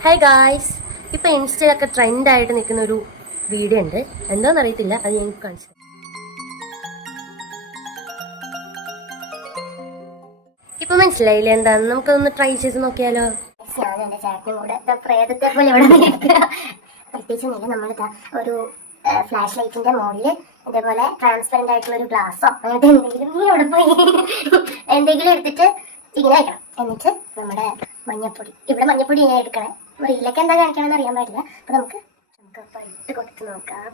Hi guys, ഇപ്പൊ ഇൻസ്റ്റയിലൊക്കെ ട്രെൻഡായിട്ട് നിൽക്കുന്ന ഒരു വീഡിയോ ഉണ്ട്. എന്താണെന്ന് അറിയത്തില്ല, അത് ഞാൻ കാണിച്ചു. ഇപ്പൊ മനസ്സിലായില്ലേ എന്താന്ന്? നമുക്കതൊന്ന് ട്രൈ ചെയ്ത് നോക്കിയാലോ? ഞാൻ എന്റെ ചേട്ടനും കൂടെ പ്രേതത്തെ പോലെ ഇവിടെ പ്രത്യേകിച്ചൊന്നുമില്ല. നമ്മളിതാ ഒരു ഫ്ലാഷ് ലൈറ്റിന്റെ മുകളിൽ ഇതേപോലെ ട്രാൻസ്പെറന്റ് ആയിട്ടുള്ള ഒരു ഗ്ലാസ്സോ അങ്ങനത്തെ എന്തെങ്കിലും നീ അവിടെ പോയി എന്തെങ്കിലും എടുത്തിട്ട് ഇങ്ങനെ വയ്ക്കണം. എന്നിട്ട് നമ്മുടെ മഞ്ഞപ്പൊടി, ഇവിടെ മഞ്ഞപ്പൊടി ഇങ്ങനെ എടുക്കണേ. റീലൊക്കെ എന്താ കാണിക്കണമെന്ന് അറിയാൻ പാടില്ല. അപ്പൊ നമുക്ക് ഇട്ട് കൊടുത്ത് നോക്കാം.